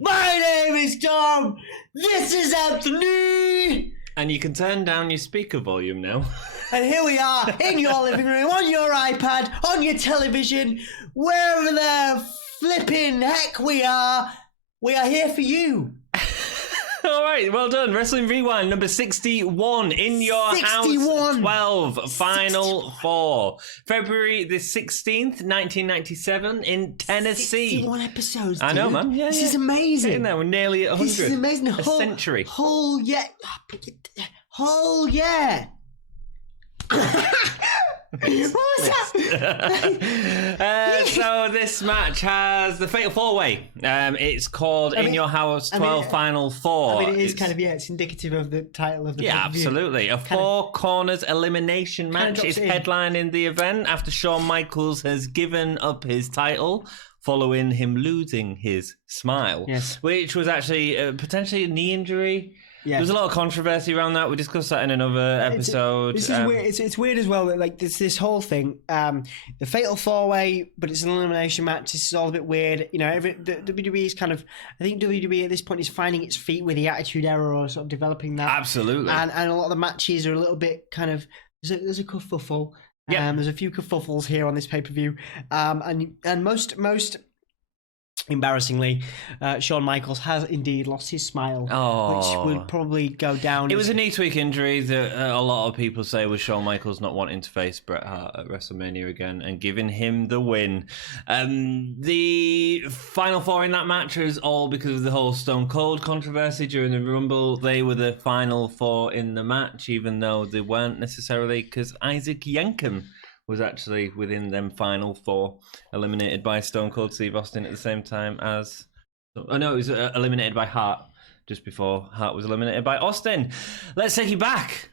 My name is Tom. This is Anthony. And you can turn down your speaker volume now. And here we are in your living room, on your iPad, on your television, wherever the flipping heck we are here for you. All right, well done. Wrestling Rewind number 61 in your 61. house 12 final 4. February the 16th, 1997 in Tennessee. 61 episodes, dude. I know, man. Yeah, this is amazing. Getting there, we're nearly at 100. This is amazing. A century. Whole yeah. What was that? So this match has the Fatal 4-Way. It's called In Your House 12 Final 4. I mean, it is kind of, it's indicative of the title of the Yeah, absolutely. A four corners elimination match is headlining the event after Shawn Michaels has given up his title following him losing his smile, which was actually potentially a knee injury. Yeah. There was a lot of controversy around that. We discussed that in another episode. This is weird. It's weird as well that like this whole thing, the Fatal 4-Way, but it's an elimination match. This is all a bit weird. You know, the WWE is kind of. I think WWE at this point is finding its feet with the Attitude Era or sort of developing that. Absolutely. And a lot of the matches are a little bit kind of. There's a kerfuffle. Yeah. There's a few kerfuffles here on this pay-per-view. And most. Embarrassingly, Shawn Michaels has indeed lost his smile, which would probably go down. It was a knee tweak injury that a lot of people say was Shawn Michaels not wanting to face Bret Hart at WrestleMania again and giving him the win. The final 4 in that match is all because of the whole Stone Cold controversy during the Rumble. They were the final 4 in the match, even though they weren't necessarily, because Isaac Yankem was actually within them final 4, eliminated by Stone Cold Steve Austin at the same time as... Oh no, it was eliminated by Hart just before Hart was eliminated by Austin. Let's take you back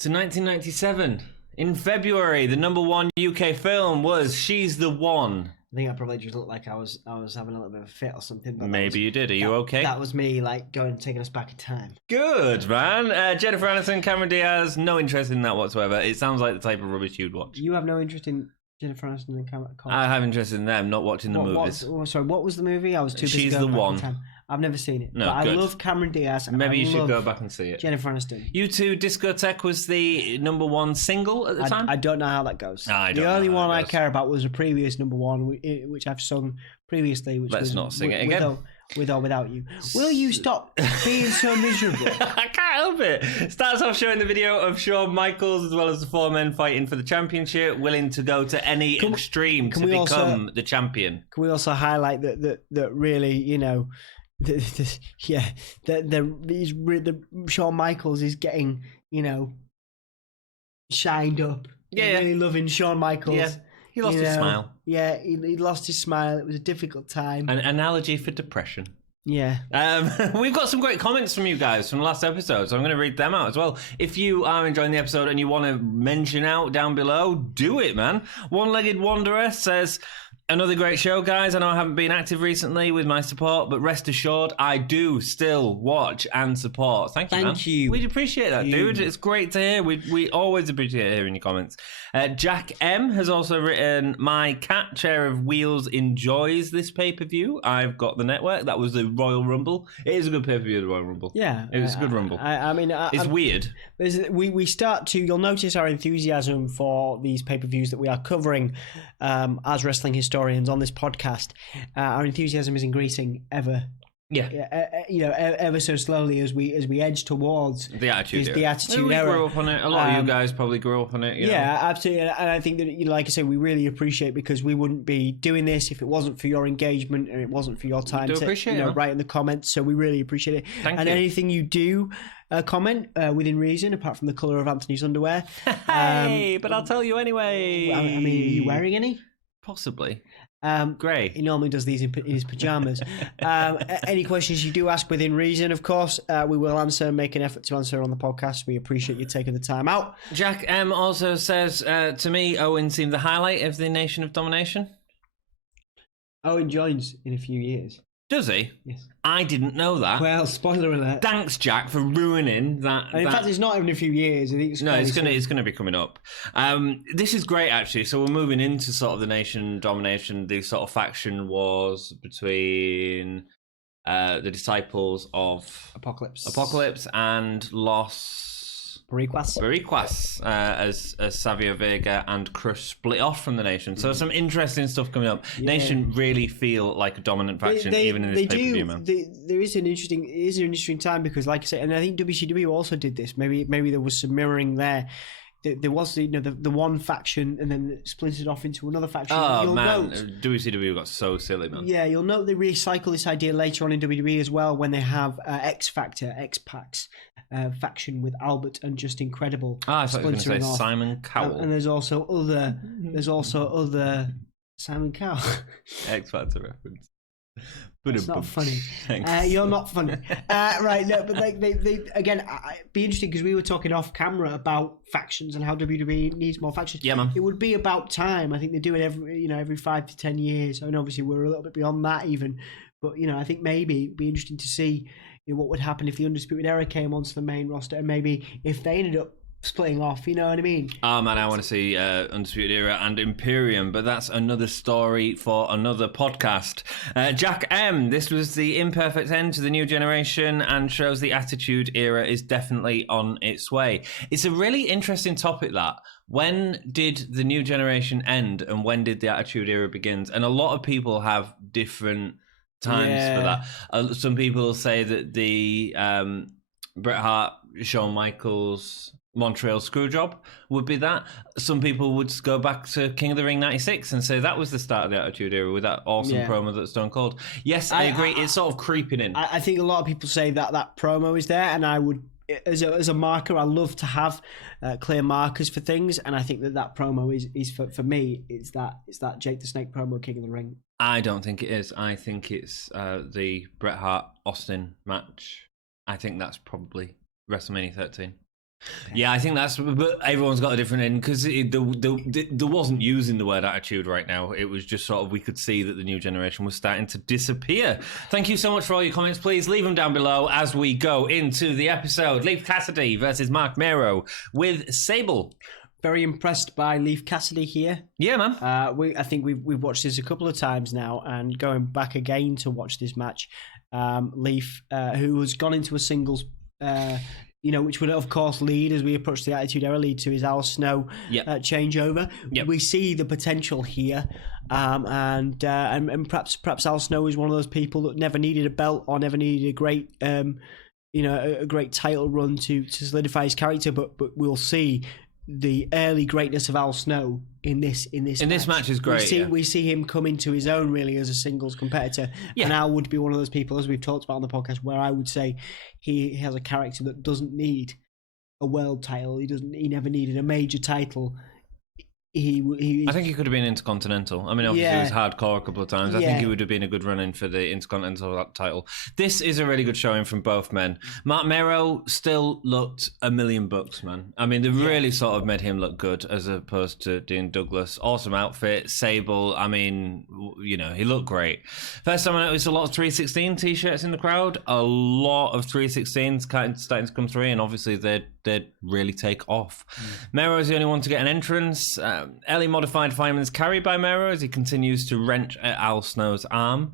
to 1997. In February, the #1 UK film was She's the One. I think I probably just looked like I was having a little bit of a fit or something. But Maybe you did. Are you okay? That was me, like, taking us back in time. Good, man. Jennifer Aniston, Cameron Diaz, no interest in that whatsoever. It sounds like the type of rubbish you'd watch. You have no interest in Jennifer Aniston and Cameron? I have interest in them, not watching the movies. Sorry, what was the movie? I was too busy. She's the One. I've never seen it. No, but good. I love Cameron Diaz. Maybe you should go back and see it. Jennifer Aniston. U2 Discotheque was the #1 single at the time? I don't know how that goes. The only one I care about was a previous #1, which I've sung previously. Which Let's not sing it again. With or without you. Will you stop being so miserable? I can't help it. Starts off showing the video of Shawn Michaels as well as the 4 men fighting for the championship, willing to go to any extreme to become the champion. Can we also highlight that really, you know, Shawn Michaels is getting, you know, shined up. Yeah, really loving Shawn Michaels. Yeah. He lost his smile. Yeah, he lost his smile. It was a difficult time. An analogy for depression. Yeah. We've got some great comments from you guys from the last episode, so I'm going to read them out as well. If you are enjoying the episode and you want to mention out down below, do it, man. One-Legged Wanderer says... Another great show, guys. I know I haven't been active recently with my support, but rest assured, I do still watch and support. Thank you, man. Thank you. We'd appreciate that, dude. It's great to hear. We always appreciate hearing your comments. Jack M has also written, my cat Chair of Wheels enjoys this pay-per-view. I've got the network. That was the Royal Rumble. It is a good pay-per-view, the Royal Rumble. Yeah. It was a good Rumble. I mean... it's weird. We start to... You'll notice our enthusiasm for these pay-per-views that we are covering as wrestling historians on this podcast. Our enthusiasm is increasing ever so slowly as we edge towards the attitude era. We grew up on it. A lot of you guys probably grew up on it. You know? Absolutely. And I think that, you know, like I say, we really appreciate, because we wouldn't be doing this if it wasn't for your engagement and it wasn't for your time to write in the comments. So we really appreciate it. Thank you. Anything you do comment within reason, apart from the colour of Anthony's underwear. Hey, but I'll tell you anyway. I mean, are you wearing any? Possibly. Grey. He normally does these in his pajamas. Any questions you do ask within reason, of course, we will answer and make an effort to answer on the podcast. We appreciate you taking the time out. Jack M also says, to me, Owen seemed the highlight of the Nation of Domination. Owen joins in a few years. Does he? Yes. I didn't know that. Well, spoiler alert. Thanks, Jack, for ruining that. And in fact, it's not even a few years. I think it's gonna be coming up. This is great, actually. So we're moving into sort of the Nation Domination, the sort of faction wars between the disciples of Apocalypse and Los Boricuas, as Savio Vega and Crush split off from the Nation. So some interesting stuff coming up. Yeah. Nation really feel like a dominant faction, even in this pay-per-view, man. There is an interesting time because, like I said, and I think WCW also did this. Maybe there was some mirroring there. There was the one faction and then it splintered off into another faction. Oh man, WCW got so silly, man. Yeah, you'll note they recycle this idea later on in WWE as well when they have X Factor, X-Pax faction with Albert and Just Incredible. I thought you were going to say Simon Cowell. And there's also other Simon Cowell. X Factor reference. It's not funny. You're not funny. Right, no, but they again, it'd be interesting because we were talking off camera about factions and how WWE needs more factions. Yeah, man. It would be about time. I think they do it every 5 to 10 years. I mean, obviously we're a little bit beyond that even, but I think maybe it'd be interesting to see what would happen if the Undisputed Era came onto the main roster and maybe if they ended up splitting off, you know what I mean? Oh man, I want to see Undisputed Era and Imperium, but that's another story for another podcast. Jack M, this was the imperfect end to the new generation and shows the Attitude Era is definitely on its way. It's a really interesting topic that. When did the new generation end and when did the Attitude Era begin? And a lot of people have different times for that. Some people say that the Bret Hart, Shawn Michaels, Montreal Screwjob would be that. Some people would go back to King of the Ring 96 and say that was the start of the Attitude Era with that awesome promo that Stone Cold. Yes, I agree. It's sort of creeping in. I think a lot of people say that promo is there, and I would, as a marker, I love to have clear markers for things, and I think that promo is for me. It's that Jake the Snake promo, King of the Ring. I don't think it is. I think it's the Bret Hart Austin match. I think that's probably WrestleMania 13. Yeah, I think but everyone's got a different end because there wasn't using the word attitude right now. It was just sort of, we could see that the new generation was starting to disappear. Thank you so much for all your comments. Please leave them down below as we go into the episode. Leif Cassidy versus Mark Mero with Sable. Very impressed by Leif Cassidy here. Yeah, man. I think we've watched this a couple of times now, and going back again to watch this match, Leif, who has gone into a singles, which would of course lead, as we approach the Attitude Era, lead to his Al Snow changeover. Yep. We see the potential here, and perhaps Al Snow is one of those people that never needed a belt or never needed a great a great title run to solidify his character, but we'll see the early greatness of Al Snow in this match. This match is great. We see him come into his own really as a singles competitor, and Al would be one of those people, as we've talked about on the podcast, where I would say he has a character that doesn't need a world title. He never needed a major title. I think he could have been Intercontinental. I mean, obviously he was hardcore a couple of times. I think he would have been a good run-in for the Intercontinental title. This is a really good showing from both men. Mark Mero still looked $1 million, man. I mean, they really sort of made him look good as opposed to Dean Douglas. Awesome outfit. Sable, I mean, he looked great. First time I noticed a lot of 316 t-shirts in the crowd. A lot of 316s starting to come through, and obviously they'd really take off. Mero is the only one to get an entrance. Early modified fireman's carry by Mero as he continues to wrench at Al Snow's arm.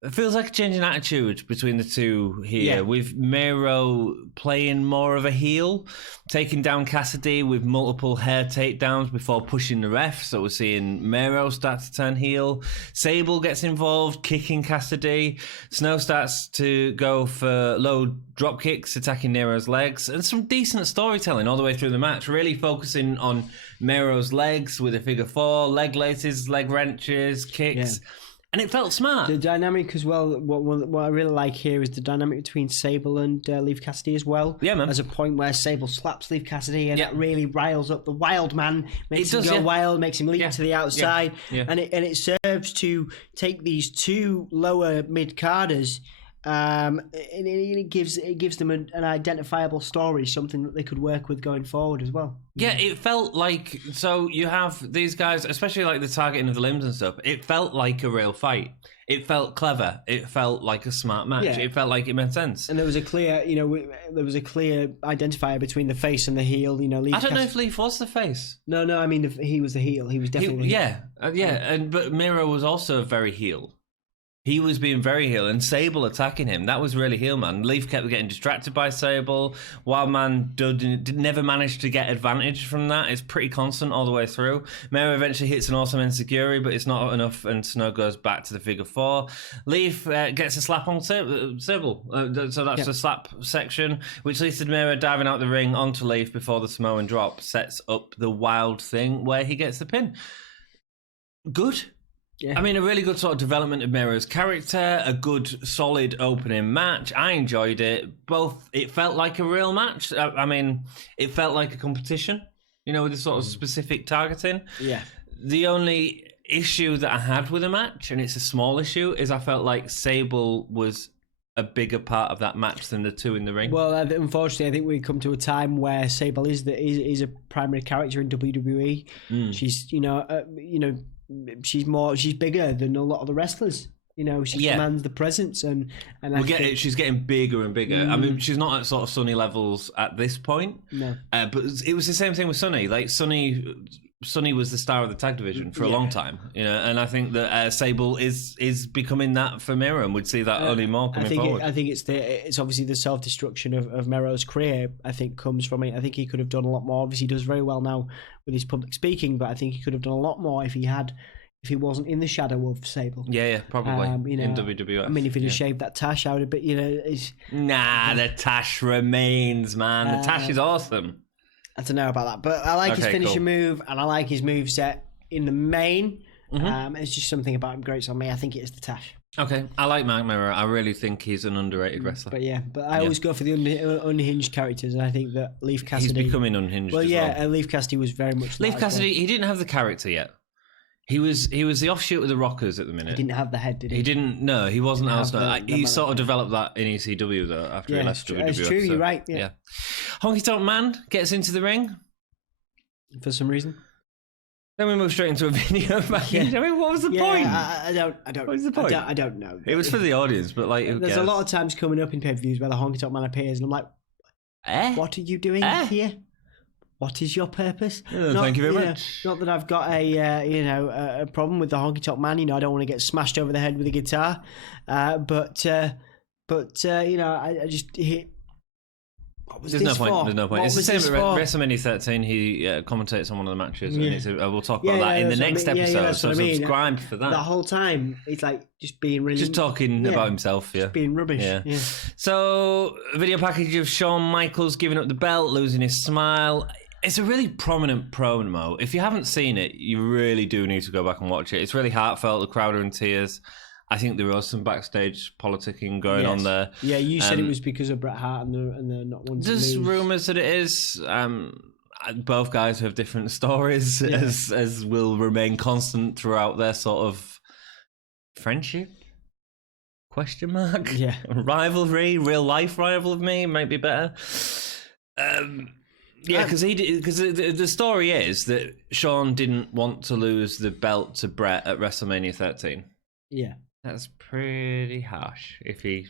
It feels like a change in attitude between the two here, with Mero playing more of a heel, taking down Cassidy with multiple hair takedowns before pushing the ref. So we're seeing Mero start to turn heel. Sable gets involved, kicking Cassidy. Snow starts to go for low drop kicks, attacking Nero's legs, and some decent storytelling all the way through the match, really focusing on Mero's legs with a figure four, leg laces, leg wrenches, kicks. Yeah. And it felt smart. The dynamic as well, what I really like here is the dynamic between Sable and Leif Cassidy as well. Yeah, man. There's a point where Sable slaps Leif Cassidy and that really riles up the wild man, makes him go wild, makes him leap to the outside. Yeah. And it serves to take these two lower mid-carders, and it gives them an identifiable story, something that they could work with going forward as well. Yeah, it felt like, so you have these guys, especially like the targeting of the limbs and stuff, it felt like a real fight. It felt clever. It felt like a smart match. Yeah. It felt like it made sense. And there was a clear, identifier between the face and the heel. Leif I don't know if Leif was the face. No, I mean, he was the heel. He was definitely the heel. But Mero was also very heel. he was being very heel, and Sable attacking him. That was really heel, man. Leaf kept getting distracted by Sable. Wildman never managed to get advantage from that. It's pretty constant all the way through. Mero eventually hits an awesome enziguri, but it's not enough, and Snow goes back to the figure 4. Leaf gets a slap on Sable. So that's the slap section, which leads to Mero diving out the ring onto Leaf before the Samoan drop sets up the wild thing where he gets the pin. Good. Yeah. I mean, a really good sort of development of Mero's character, a good, solid opening match. I enjoyed it. It felt like a real match. I mean, it felt like a competition, with this sort of specific targeting. Yeah. The only issue that I had with the match, and it's a small issue, is I felt like Sable was a bigger part of that match than the two in the ring. Well, unfortunately, I think we come to a time where Sable is a primary character in WWE. She's, she's bigger than a lot of the wrestlers. She commands the presence, and she's getting bigger and bigger. I mean, she's not at sort of Sunny levels at this point. No, but it was the same thing with Sunny. Like Sunny was the star of the tag division for a long time, and I think that Sable is becoming that for Mero, and we'd see that only more coming forward. I think it's obviously the self-destruction of Mero's career, I think, comes from it. I think he could have done a lot more. Obviously, he does very well now with his public speaking, but I think he could have done a lot more if he wasn't in the shadow of Sable. Yeah, probably in WWF. I mean, if he'd have shaved that tash out a bit, the tash remains, man. The tash is awesome. I don't know about that, but I like his finishing move, and I like his moveset in the main. It's just something about him grates on me. I think it is the tash. Okay, I like Mark Mero. I really think he's an underrated wrestler. But I always go for the unhinged characters, and I think that Leaf Cassidy... He's becoming unhinged as well. Leaf Cassidy was very much... Leaf Cassidy, he didn't have the character yet. He was the offshoot of the Rockers at the minute. He didn't have the head, did he? He didn't. No, he wasn't. He sort of developed that in ECW though after he left WWF. It's true. You're right. Yeah. Honky Tonk Man gets into the ring for some reason. Then we move straight into a video package. I mean, what was the point? I don't. What was the point? I don't know. It was for the audience, but there's a lot of times coming up in pay-per-views where the Honky Tonk Man appears, and I'm like, what are you doing here? What is your purpose? Thank you very much. Not that I've got a problem with the Honky Tonk Man. I don't want to get smashed over the head with a guitar, but I just hit. What was There's this no point. for? There's no point. It's the same at WrestleMania 13. He commentates on one of the matches, and we'll talk about that in the next episode. So subscribe for that. The whole time, it's like just being really... Just talking about himself, Just being rubbish. Yeah. So, a video package of Shawn Michaels giving up the belt, losing his smile. It's a really prominent promo. If you haven't seen it, you really do need to go back and watch it. It's really heartfelt. The crowd are in tears. I think there was some backstage politicking going on there. Yeah, you said it was because of Bret Hart and they're not wanting to lose. There's rumours that it is. Both guys have different stories, as will remain constant throughout their sort of friendship? Question mark? Yeah. Rivalry, real life rivalry might be better. Yeah, because the story is that Shawn didn't want to lose the belt to Bret at WrestleMania 13. Yeah. That's pretty harsh if he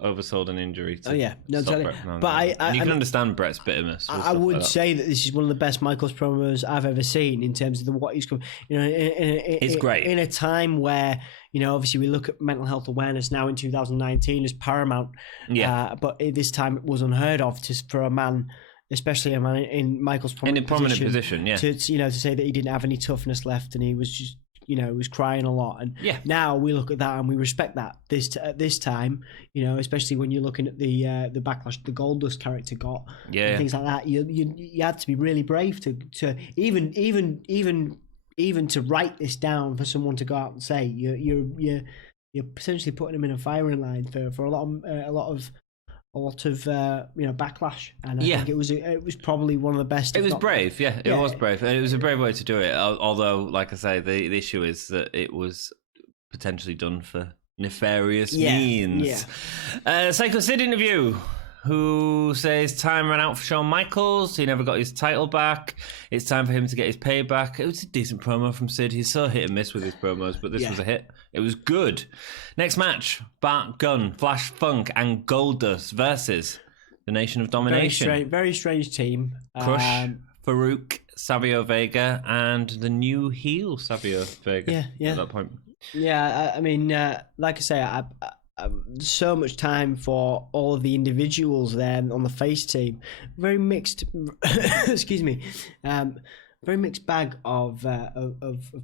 oversold an injury to Bret. But you can understand Bret's bitterness. I would say that this is one of the best Michaels promos I've ever seen in terms of what he's come. It's great in a time where obviously we look at mental health awareness now in 2019 as paramount. Yeah. But at this time it was unheard of for a man. Especially a man in Michael's prominent position, to say that he didn't have any toughness left and he was just was crying a lot. And now we look at that and we respect that at this time, especially when you're looking at the backlash the Goldust character got, and things like that. You had to be really brave to even to write this down for someone to go out and say you're potentially putting him in a firing line for a lot of backlash, and I think it was probably one of the best. It was brave, it was brave, and it was a brave way to do it. Although, like I say, the issue is that it was potentially done for nefarious means. Psycho Sid interview. Who says time ran out for Shawn Michaels. He never got his title back. It's time for him to get his payback. It was a decent promo from Sid. He's so hit and miss with his promos, but this was a hit. It was good. Next match, Bart Gunn, Flash Funk, and Goldust versus the Nation of Domination. Very strange team. Crush, Farouk, Savio Vega, and the new heel Savio Vega at that point. Yeah, I mean, like I say, so much time for all of the individuals there on the face team. Very mixed. Excuse me. Very mixed bag of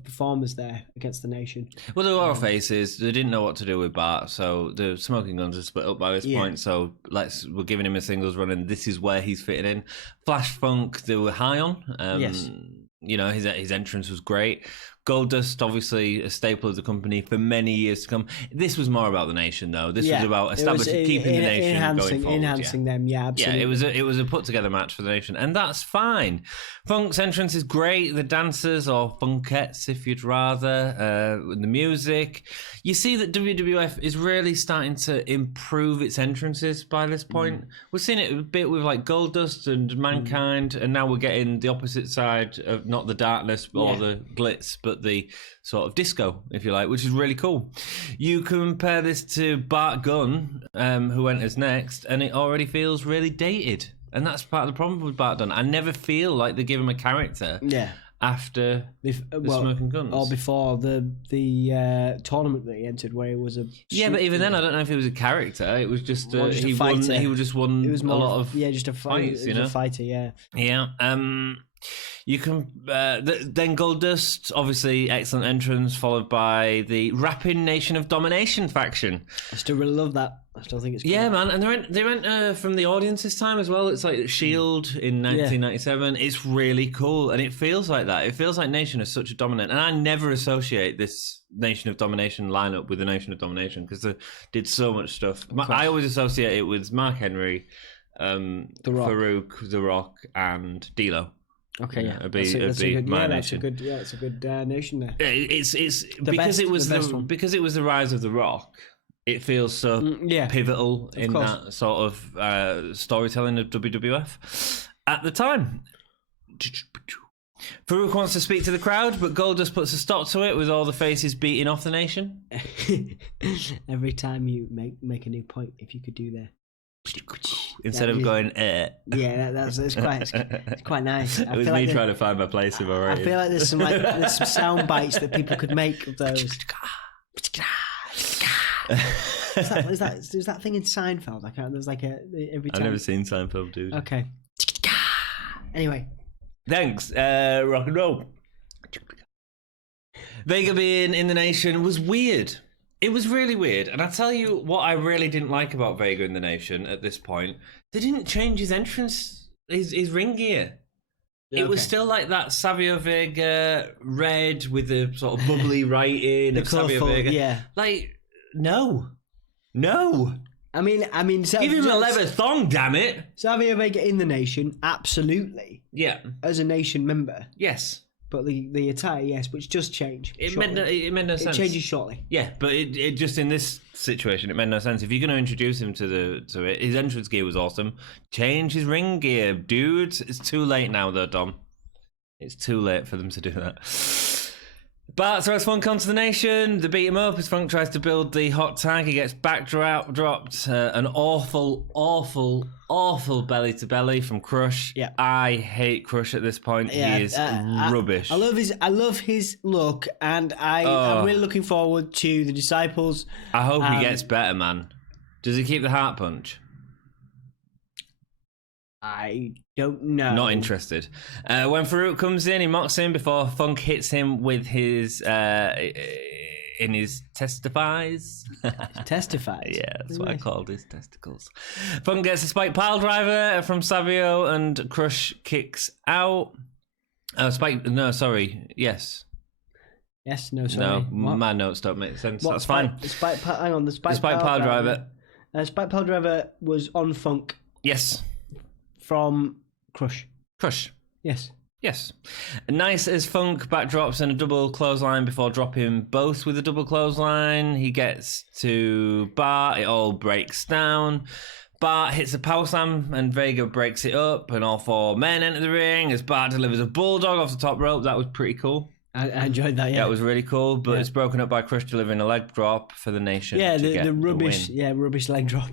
performers there against the Nation. Well, there were faces. They didn't know what to do with Bart, so the Smoking Guns are split up by this point. So we're giving him a singles run, and this is where he's fitting in. Flash Funk, they were high on. Yes. You know, his entrance was great. Goldust, obviously a staple of the company for many years to come. This was more about the Nation, though. This was about establishing, keeping the Nation going forward. Enhancing them, yeah, absolutely. Yeah, it was a put together match for the Nation, and that's fine. Funk's entrance is great. The dancers, or funkettes, if you'd rather, the music. You see that WWF is really starting to improve its entrances by this point. We've seen it a bit with like Goldust and Mankind, and now we're getting the opposite side of not the darkness or the glitz, but the sort of disco, if you like, which is really cool. You compare this to Bart Gunn, who enters next, and it already feels really dated. And that's part of the problem with Bart Gunn. I never feel like they give him a character after Smoking Guns. Or before the tournament that he entered, where he was a... Yeah, but even then, I don't know if he was a character. It was just, he just won it was more, a lot of just a fight, fights, you know? a fighter, yeah. Yeah, you can then Goldust, obviously excellent entrance, followed by the Rapping Nation of Domination faction. I still really love that. I still think it's cool. Yeah, man, and they went from the audience this time as well. It's like Shield in 1997. It's really cool, and it feels like that. It feels like Nation is such a dominant, and I never associate this Nation of Domination lineup with the Nation of Domination because they did so much stuff. I always associate it with Mark Henry, Farouk, The Rock, and D'Lo. Okay, it'd be my Nation. It's a good Nation there. It's because it was the rise of The Rock. It feels so pivotal in that sort of storytelling of WWF at the time. Farouk wants to speak to the crowd, but Goldust puts a stop to it with all the faces beating off the Nation. Every time you make a new point, if you could do that. Instead of going, yeah, it's quite nice. It was me trying to find my place in my rating. I feel like there's some sound bites that people could make of those. Is that thing in Seinfeld? I can't. There's like every time. I've never seen Seinfeld, dude. Okay. Anyway, thanks. Rock and roll. Vega being in the Nation was weird. It was really weird, and I tell you what I really didn't like about Vega in the Nation at this point. They didn't change his entrance, his ring gear. It was still like that Savio Vega red with the sort of bubbly writing of Savio Vega. Yeah. Like, no. I mean, Give him a leather thong, damn it. Savio Vega in the Nation, absolutely. Yeah. As a Nation member. Yes. But the attire, yes, which does change. It made no sense. It changes shortly. Yeah, but it just in this situation, it made no sense. If you're going to introduce him to it, his entrance gear was awesome. Change his ring gear, dude. It's too late now, though, Dom. It's too late for them to do that. Bart throws Funk onto the Nation. They beat him up as Funk tries to build the hot tag. He gets dropped. An awful belly to belly from Crush. Yeah. I hate Crush at this point. Yeah, he is rubbish. I love his look, and I'm really looking forward to the Disciples. I hope he gets better, man. Does he keep the heart punch? I don't know. Not interested. When Farouk comes in, he mocks him before Funk hits him with his in his testifies. Testifies? Yeah, that's what I called his testicles. Funk gets a spike pile driver from Savio, and Crush kicks out. Yes. Yes, no, sorry. No, my notes don't make sense. That's fine. The spike pile driver. Spike pile driver was on Funk. Yes. From Crush. Yes. Nice as Funk backdrops and a double clothesline before dropping both with a double clothesline. He gets to Bart. It all breaks down. Bart hits a power slam and Vega breaks it up, and all four men enter the ring as Bart delivers a bulldog off the top rope. That was pretty cool. I enjoyed that, yeah. That was really cool, but it's broken up by Crush delivering a leg drop for the Nation. Yeah, to get the rubbish, win. rubbish leg drop.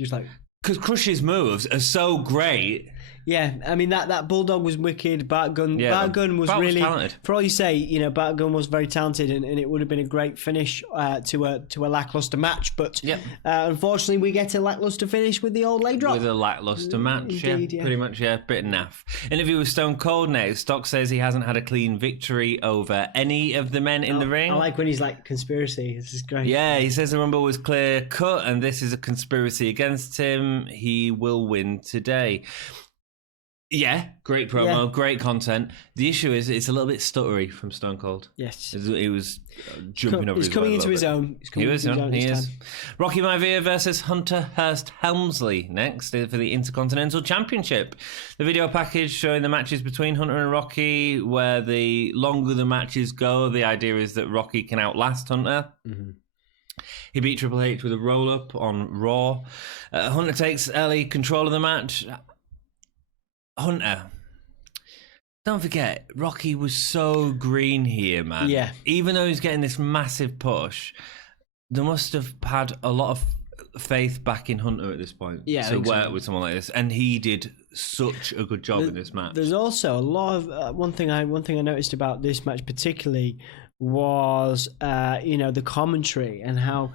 Just like... Because Crush's moves are so great. Yeah, I mean that Bulldog was wicked. Bart Gunn was Bart was really, talented. for all you say, Bart Gunn was very talented, and it would have been a great finish to a lackluster match. But unfortunately, we get a lackluster finish with the old leg drop. With a lackluster match, Indeed, pretty much, bit naff. Interview with Stone Cold next. Doc says he hasn't had a clean victory over any of the men in the ring. I like when he's like, conspiracy. This is great. Yeah, he says the Rumble was clear cut, and this is a conspiracy against him. He will win today. Yeah, great promo, great content. The issue is it's a little bit stuttery from Stone Cold. Yes. He was jumping over his He's coming into his own. He is. Rocky Maivia versus Hunter Hearst Helmsley next for the Intercontinental Championship. The video package showing the matches between Hunter and Rocky, where the longer the matches go, the idea is that Rocky can outlast Hunter. Mm-hmm. He beat Triple H with a roll-up on Raw. Hunter takes early control of the match. Hunter, don't forget, Rocky was so green here, man. Yeah. Even though he's getting this massive push, they must have had a lot of faith back in Hunter at this point to work with someone like this, and he did such a good job in this match. There's also a lot of one thing I noticed about this match particularly was the commentary and how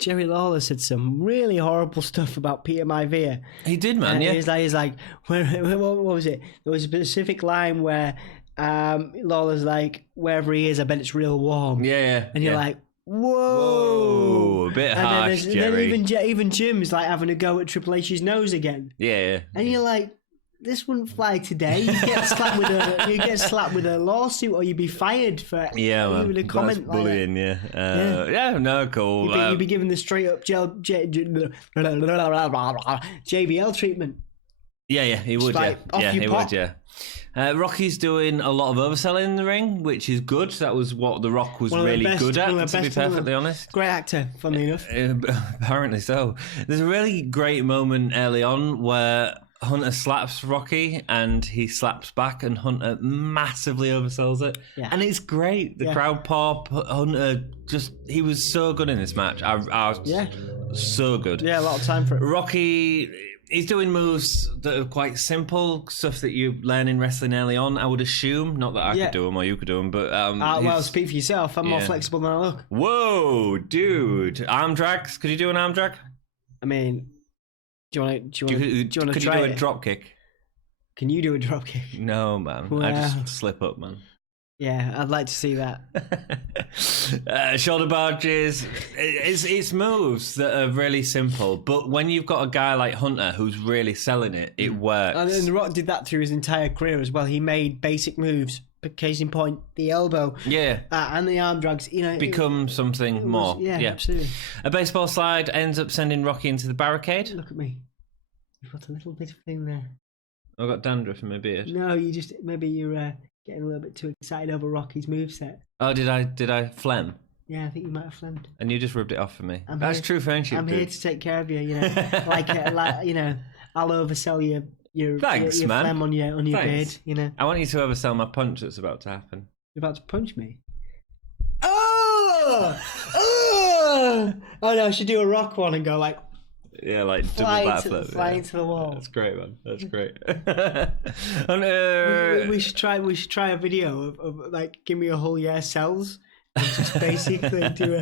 Jerry Lawler said some really horrible stuff about Peter Maivia. He did, man. Yeah, he's like, what was it? There was a specific line where Lawler's like, wherever he is, I bet it's real warm. Yeah. And you're like, whoa, a bit harsh, Jerry. And then even Jim's like having a go at Triple H's nose again. Yeah. And you're like, this wouldn't fly today. You get slapped with a lawsuit, or you'd be fired for even a comment that's bullying. Like that. No, cool. You'd be given the straight up JBL treatment. Yeah, he would. Like, would. Yeah. Rocky's doing a lot of overselling in the ring, which is good. That was what The Rock was really good at, to be perfectly honest. Great actor, funnily enough. Apparently so. There's a really great moment early on where Hunter slaps Rocky and he slaps back, and Hunter massively oversells it. Yeah. And it's great. The crowd pop. Hunter he was so good in this match. So good. Yeah, a lot of time for it. Rocky, he's doing moves that are quite simple, stuff that you learn in wrestling early on, I would assume. Not that I could do them or you could do them, but... well, speak for yourself. I'm more flexible than I look. Whoa, dude. Arm drags? Could you do an arm drag? I mean... Do you want to try Could you do a drop kick? Can you do a drop kick? No, man. Well, I just slip up, man. Yeah, I'd like to see that. Shoulder barges. It's moves that are really simple, but when you've got a guy like Hunter who's really selling it, it works. And The Rock did that through his entire career as well. He made basic moves. Case in point, the elbow. Yeah. And the arm drags, become something more. Yeah, absolutely. A baseball slide ends up sending Rocky into the barricade. Look at me. You've got a little bit of thing there. I've got dandruff in my beard. No, maybe you're getting a little bit too excited over Rocky's moveset. Oh, did I phlegm? Yeah, I think you might have phlegmed. And you just rubbed it off for me. That's true friendship. I'm here to take care of you, I'll oversell you. Thanks, man. Phlegm on your beard, I want you to oversell my punch that's about to happen. You're about to punch me? Oh no, I should do a Rock one and go like... Yeah, like double backflip. Fly into the wall. That's great, man. That's great. We should try a video of like give me a whole year cells. And just basically do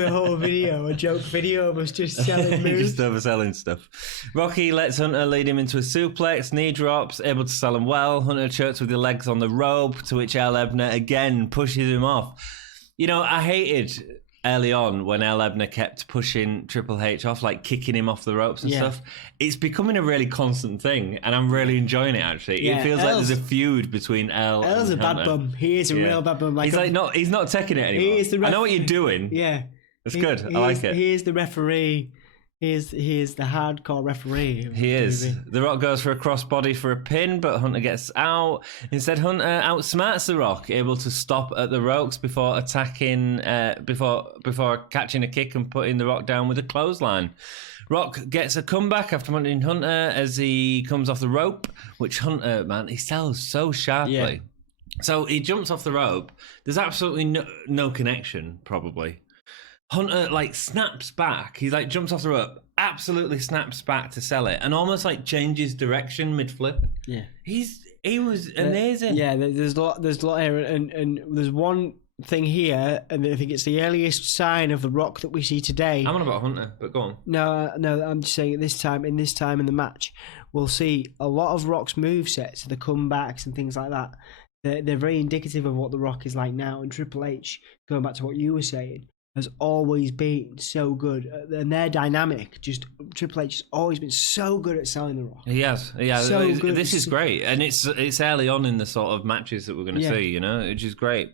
a whole video, a joke video of us just selling moves. Just overselling stuff. Rocky lets Hunter lead him into a suplex, knee drops, able to sell him well. Hunter chokes with the legs on the rope, to which Earl Ebner again pushes him off. I hated early on when Earl Ebner kept pushing Triple H off, like kicking him off the ropes and stuff. It's becoming a really constant thing, and I'm really enjoying it, actually. Yeah, it feels like there's a feud between Earl's and a bad bum. He is a real bad bum. Like he's not taking it anymore. I know what you're doing. Yeah. It's good. I like it. He is the referee. He is the hardcore referee. He is. The Rock goes for a crossbody for a pin, but Hunter gets out. Instead, Hunter outsmarts The Rock, able to stop at the ropes before attacking, before catching a kick and putting The Rock down with a clothesline. Rock gets a comeback after punching Hunter as he comes off the rope, which Hunter, man, he sells so sharply. Yeah. So he jumps off the rope. There's absolutely no connection, probably. Hunter like snaps back. He like jumps off the rope, absolutely snaps back to sell it, and almost like changes direction mid flip. Yeah, he was amazing. There's a lot here, and there's one thing here, and I think it's the earliest sign of the Rock that we see today. I'm on about Hunter, but go on. No, I'm just saying at this time in the match, we'll see a lot of Rock's movesets, the comebacks and things like that. They're very indicative of what the Rock is like now. And Triple H, going back to what you were saying, has always been so good, and their dynamic. Just Triple H has always been so good at selling the Rock. He has, yeah. So good. This is great, and it's early on in the sort of matches that we're going to see, you know, which is great.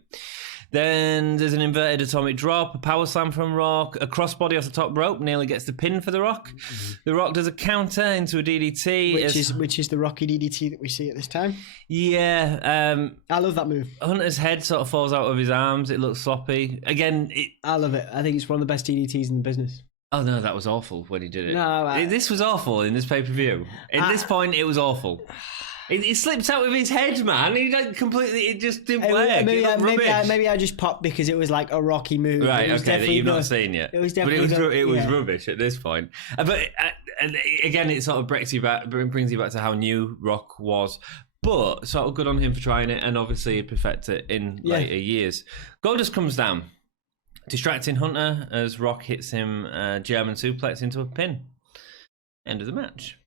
Then there's an inverted atomic drop, a power slam from Rock, a crossbody off the top rope, nearly gets the pin for the Rock. Mm-hmm. The Rock does a counter into a DDT, which is the Rocky DDT that we see at this time. Yeah, I love that move. Hunter's head sort of falls out of his arms. It looks sloppy. Again, I love it. I think it's one of the best DDTs in the business. Oh no, that was awful when he did it. No, this was awful in this pay-per-view. At this point, it was awful. He slipped out with his head, man. He like completely. It just didn't work. Maybe I just popped because it was like a Rocky move. Right. Okay. That you've not seen yet. It was definitely. But it was rubbish at this point. But again, it sort of brings you back to how new Rock was. But sort of good on him for trying it, and obviously he'd perfect it in later years. Goldust comes down, distracting Hunter as Rock hits him German suplex into a pin. End of the match.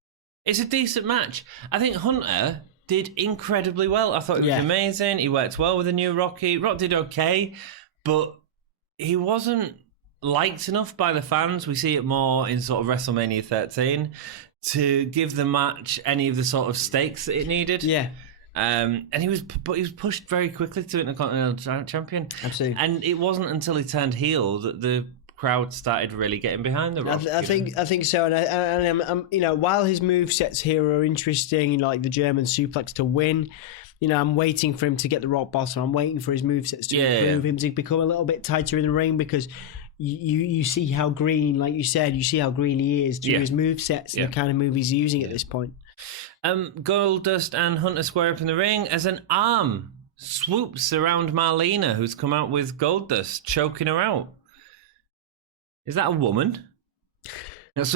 It's a decent match. I think Hunter did incredibly well. I thought he was amazing. He worked well with the new Rocky. Rock did okay, but he wasn't liked enough by the fans. We see it more in sort of WrestleMania 13 to give the match any of the sort of stakes that it needed. Yeah. And he was pushed very quickly to Intercontinental Champion. Absolutely. And it wasn't until he turned heel that the crowd started really getting behind the Rock. I think so, and I'm you know, while his movesets here are interesting, like the German suplex to win, you know, I'm waiting for him to get the Rock Bottom. I'm waiting for his movesets to improve, him to become a little bit tighter in the ring, because you see how green, like you said, you see how green he is through his movesets and the kind of move he's using at this point. Goldust and Hunter square up in the ring as an arm swoops around Marlena, who's come out with Goldust, choking her out. Is that a woman? That's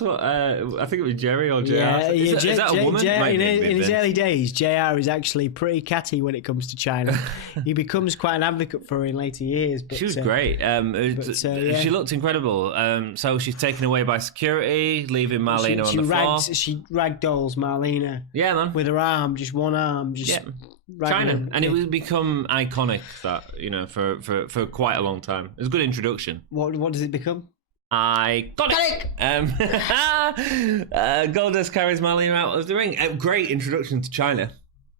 what I think it was Jerry or JR. Is that a woman? In his early days, JR is actually pretty catty when it comes to Chyna. He becomes quite an advocate for her in later years. But, she was great. She looked incredible. So she's taken away by security, leaving Marlena on the floor. She ragdolls Marlena. Yeah, man. With her arm, just one arm. Chyna, and it would become iconic, that, you know, for quite a long time. It was a good introduction. What does it become? Iconic. Goldust carries Marlena out of the ring. Great introduction to Chyna.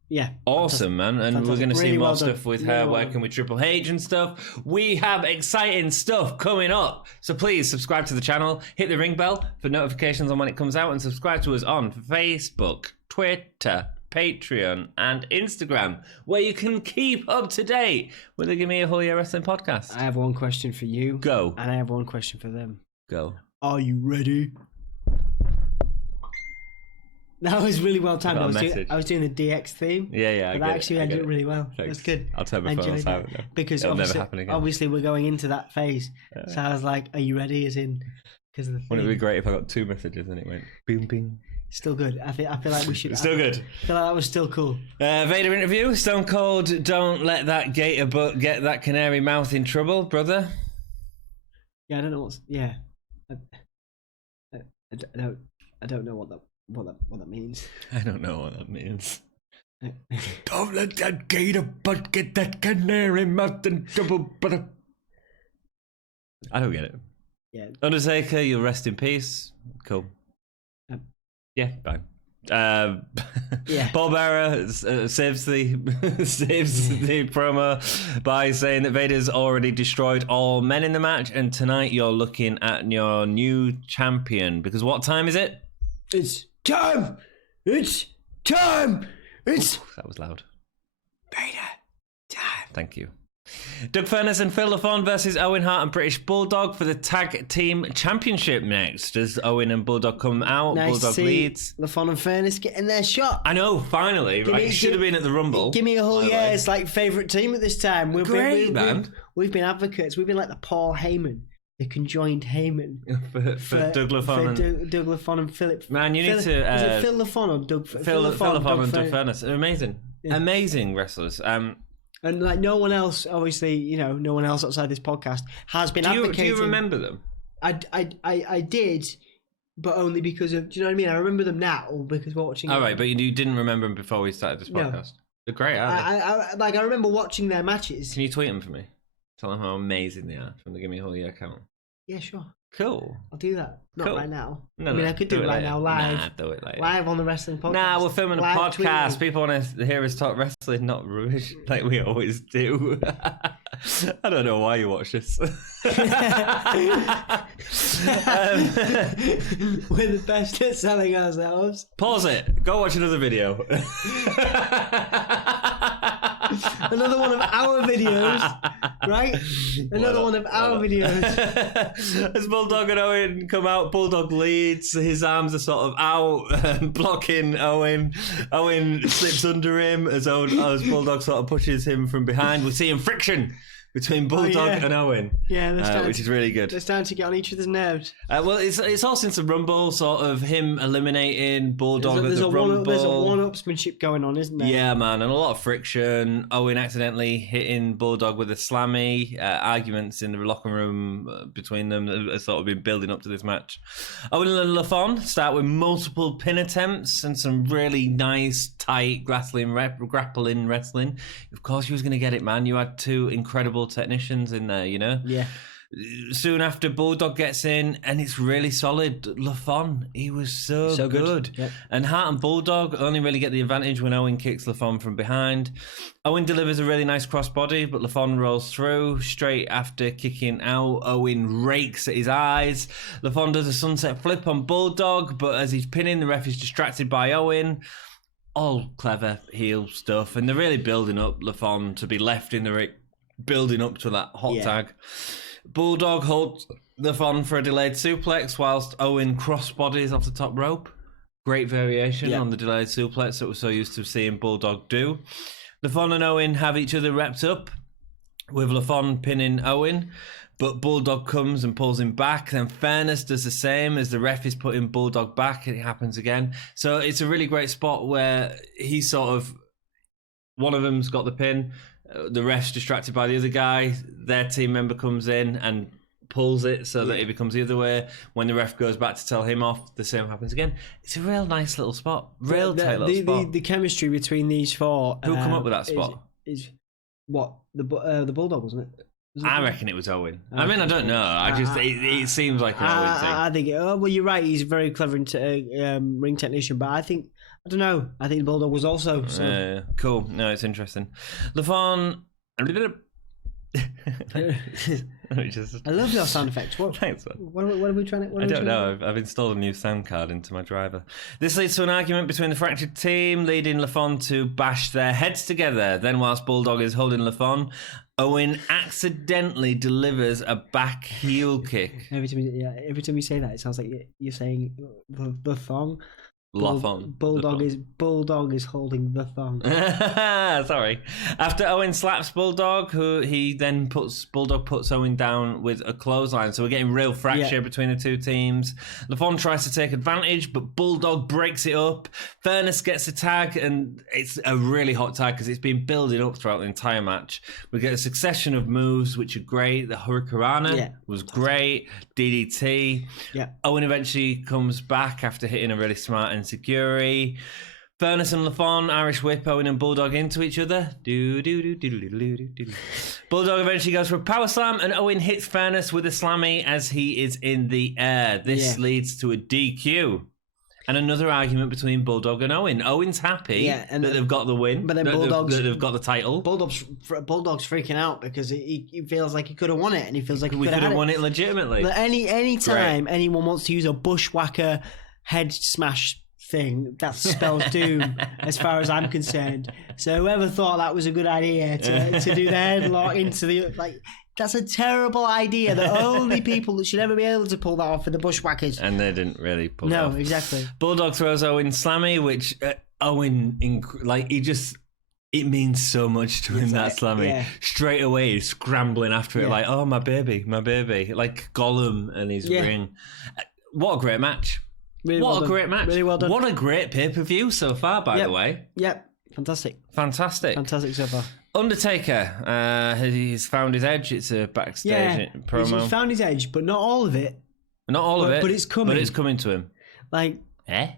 Yeah, awesome, man. And we're going to see more stuff with her working with Triple H and stuff. We have exciting stuff coming up, so please subscribe to the channel, hit the ring bell for notifications on when it comes out, and subscribe to us on Facebook, Twitter, Patreon, and Instagram, where you can keep up to date with the Gimme a Whole Year Wrestling podcast. I have one question for you. Go. And I have one question for them. Go. Are you ready? That was really well timed. I was doing the DX theme. Yeah. But I actually ended it really well. That's good. I'll turn my phone silent now. Because obviously we're going into that phase. So I was like, are you ready? As in, because of the theme. Wouldn't it be great if I got 2 messages and it went bing bing? Still good. I feel like we should. Still good. I feel like that was still cool. Vader interview. Stone Cold, don't let that gator butt get that canary mouth in trouble, brother. Yeah, I don't know what's. Yeah, I don't know what that means. I don't know what that means. Don't let that gator butt get that canary mouth in trouble, brother. I don't get it. Yeah. Undertaker, you'll rest in peace. Cool. Yeah, fine. Paul Bearer saves the promo by saying that Vader's already destroyed all men in the match, and tonight you're looking at your new champion, because what time is it? It's time! It's time! It's... Ooh, that was loud. Vader, time. Thank you. Doug Furness and Phil LaFon versus Owen Hart and British Bulldog for the Tag Team Championship next. As Owen and Bulldog come out, Nice Bulldog to see leads. LaFon and Furness getting their shot. I know, finally. Right? Should have been at the Rumble. Give me a whole year. It's like favourite team at this time. We've been advocates. We've been like the Paul Heyman, the conjoined Heyman. for Doug LaFon. Doug LaFon and Philip. Man, you need to... Is it Phil LaFon or Doug? Phil LaFon and Doug Furness. Amazing. Yeah. Amazing wrestlers. And like no one else, obviously, no one else outside this podcast has been advocating. Do you remember them? I did, but only because of. Do you know what I mean? I remember them now because we're watching. All right, but you didn't remember them before we started this podcast. No. They're great, aren't they? I remember watching their matches. Can you tweet them for me? Tell them how amazing they are from the Gimme Whole Year account. Yeah, sure. Cool. I'll do that. Not right now. No, I could do it right now, live. Nah, do it later. Live on the wrestling podcast. Nah, we're filming a podcast. Tweeting. People want to hear us talk wrestling, not rubbish, like we always do. I don't know why you watch this. We're the best at selling ourselves. Pause it. Go watch another video. Another one of our videos, right? Another one of our videos. As Bulldog and Owen come out, Bulldog leads. His arms are sort of out, blocking Owen. Owen slips under him as Bulldog sort of pushes him from behind. We're seeing friction between Bulldog and Owen. Yeah, which is really good. They're starting to get on each other's nerves. Well, it's all since the Rumble, sort of him eliminating Bulldog at the Rumble. There's a one-upsmanship going on, isn't there? Yeah, man, and a lot of friction. Owen accidentally hitting Bulldog with a slammy. Arguments in the locker room between them have sort of been building up to this match. Owen and LaFon start with multiple pin attempts and some really nice, tight grappling wrestling. Of course, you was going to get it, man. You had two incredible technicians in there, Yeah. Soon after, Bulldog gets in, and it's really solid. LaFon, he was so good. Yep. And Hart and Bulldog only really get the advantage when Owen kicks LaFon from behind. Owen delivers a really nice crossbody, but LaFon rolls through. Straight after kicking out, Owen rakes at his eyes. LaFon does a sunset flip on Bulldog, but as he's pinning, the ref is distracted by Owen. All clever heel stuff, and they're really building up LaFon to be left in the ring, building up to that hot tag. Bulldog holds LaFon for a delayed suplex whilst Owen crossbodies off the top rope. Great variation on the delayed suplex that we're so used to seeing Bulldog do. LaFon and Owen have each other wrapped up, with LaFon pinning Owen, but Bulldog comes and pulls him back. Then Fairness does the same as the ref is putting Bulldog back, and it happens again. So it's a really great spot where he's sort of, one of them's got the pin, the ref's distracted by the other guy, their team member comes in and pulls it so that it becomes the other way. When the ref goes back to tell him off, the same happens again. It's a real nice little spot. Tight little spot. The chemistry between these four. Who come up with that spot? Is what? The Bulldog, wasn't it? I reckon it was Owen. I mean, I don't know. It seems like an Owen thing. I think, well, you're right. He's a very clever ring technician, but I don't know. I think the Bulldog was also. So. Cool. No, it's interesting. LaFon. I love your sound effects. Thanks, man. What are we trying to... I don't know. I've installed a new sound card into my driver. This leads to an argument between the fractured team, leading LaFon to bash their heads together. Then whilst Bulldog is holding LaFon, Owen accidentally delivers a back heel kick. Every time you say that, it sounds like you're saying the thong. Bulldog is holding the thong. Sorry. After Owen slaps Bulldog, Bulldog puts Owen down with a clothesline. So we're getting real fracture between the two teams. LaFon tries to take advantage, but Bulldog breaks it up. Fairness gets a tag, and it's a really hot tag because it's been building up throughout the entire match. We get a succession of moves which are great. The Hurricanrana was great. DDT. Yeah. Owen eventually comes back after hitting a really smart Insecurity. Furness and LaFon Irish whip Owen and Bulldog into each other. Bulldog eventually goes for a power slam, and Owen hits Furness with a slammy as he is in the air. This leads to a DQ. And another argument between Bulldog and Owen. Owen's happy that they've got the win, but then they've got the title. Bulldog's freaking out because he feels like he could have won it, and he feels like we could have won it legitimately. But any time anyone wants to use a bushwhacker head smash thing, that spells doom as far as I'm concerned. So whoever thought that was a good idea to do the headlock into the that's a terrible idea. The only people that should ever be able to pull that off are the Bushwhackers. And they didn't really pull it off. No, exactly. Bulldog throws Owen Slammy, which Owen, it means so much to him, that Slammy. Yeah. Straight away, he's scrambling after it, like, oh, my baby. Like Gollum and his ring. What a great match. Really what a great match. Really well done. What a great pay-per-view so far, by the way. Yep. Fantastic so far. Undertaker, he's found his edge. It's a backstage promo. He's found his edge, but not all of it. Not all of it. But it's coming. But it's coming to him.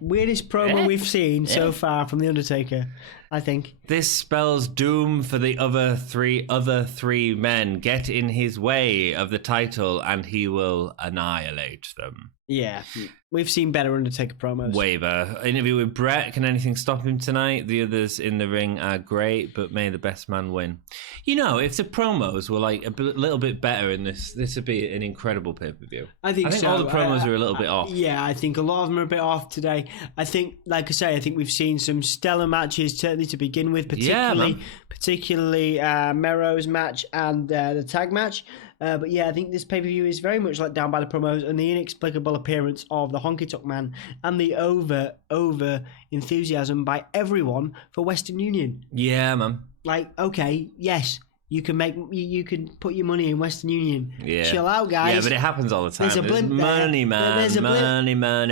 Weirdest promo we've seen so far from The Undertaker, I think. This spells doom for the other three men. Get in his way of the title and he will annihilate them. Yeah, we've seen better Undertaker promos. Way better. Interview with Brett. Can anything stop him tonight? The others in the ring are great, but may the best man win. You know, if the promos were like a little bit better in this would be an incredible pay-per-view. I think so. All the promos are a little bit off. Yeah, I think a lot of them are a bit off today. I think, like I say, I think we've seen some stellar matches certainly to begin with, particularly Mero's match and the tag match. But yeah, I think this pay-per-view is very much like down by the promos and the inexplicable appearance of the Honky Tonk Man and the over enthusiasm by everyone for Western Union. Yeah, man. Like, okay, yes, you can put your money in Western Union. Yeah. Chill out, guys. Yeah, but it happens all the time. There's a blimp there. Money, man.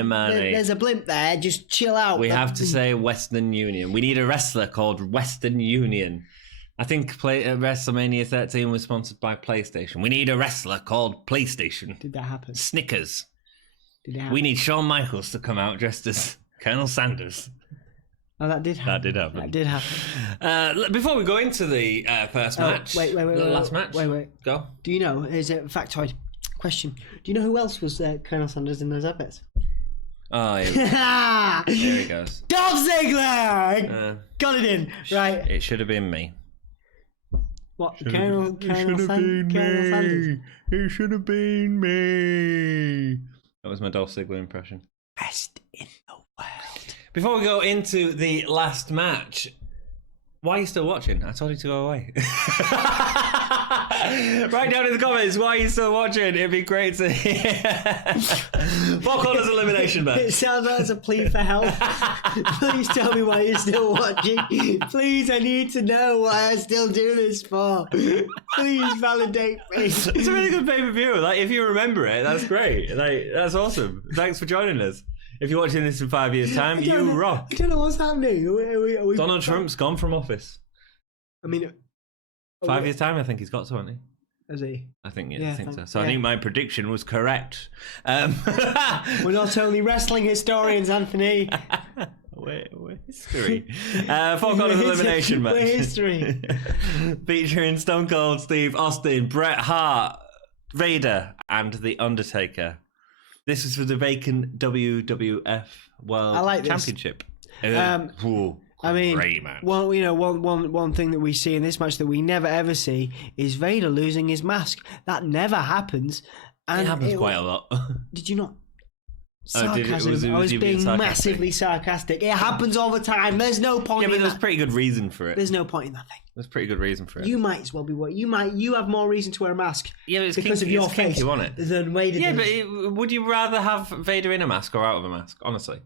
Money. There's a blimp there. Just chill out. We have to say Western Union. We need a wrestler called Western Union. I think WrestleMania 13 was sponsored by PlayStation. We need a wrestler called PlayStation. Did that happen? Snickers. Did it happen? We need Shawn Michaels to come out dressed as Colonel Sanders. Oh, that did happen. That did happen. Before we go into the first match. Wait. Last match. Wait. Go. Do you know, here's a factoid question. Do you know who else was Colonel Sanders in those adverts? Oh, yeah. There he goes. Dolph Ziggler! Got it in. Right. It should have been me. What? Colonel Sanders? It should have been me. That was my Dolph Ziggler impression. Best in the world. Before we go into the last match, why are you still watching? I told you to go away. Write down in the comments why are you still watching. It'd be great to hear. Four Corners elimination match. It sounds like it's a plea for help. Please tell me why you're still watching. Please, I need to know why I still do this for. Please validate me. It's a really good pay-per-view. Like, if you remember it, that's great. Like, that's awesome. Thanks for joining us. If you're watching this in 5 years' time, you rock. I don't know what's happening. Are we Donald Trump's gone from office. I mean, 5 years' time, I think he's got to, hasn't he? Is he? I think, I think so. So I think my prediction was correct. We're not only wrestling historians, Anthony. We're history. Four Corners elimination match. We're history. Featuring Stone Cold Steve Austin, Bret Hart, Vader, and The Undertaker. This is for the vacant WWF World Championship. I mean, great match. Well, you know, one thing that we see in this match that we never ever see is Vader losing his mask. That never happens. And it happens quite a lot. Did you not? Sarcasm. I was being massively sarcastic. It happens all the time. There's no point. Yeah, but there's pretty good reason for it. There's no point in that thing. There's pretty good reason for it. You might as well be you have more reason to wear a mask. Yeah, but it's because of your face than Vader. Yeah, but would you rather have Vader in a mask or out of a mask? Honestly.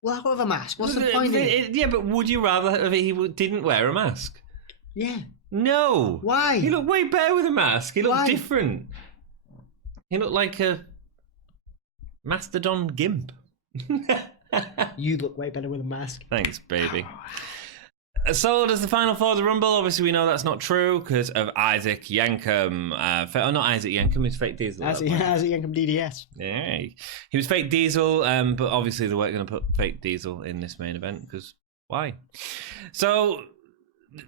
Well, out of a mask. What's the point? Yeah, but would you rather if he didn't wear a mask? Yeah. No. Why? He looked way better with a mask. He looked different. He looked like a Mastodon Gimp. You look way better with a mask. Thanks, baby. So does the final four of the Rumble. Obviously, we know that's not true because of Isaac Yankem. Not Isaac Yankem, he's Fake Diesel. Isaac Yankem DDS. Yeah, he was Fake Diesel, but obviously they weren't going to put Fake Diesel in this main event because why? So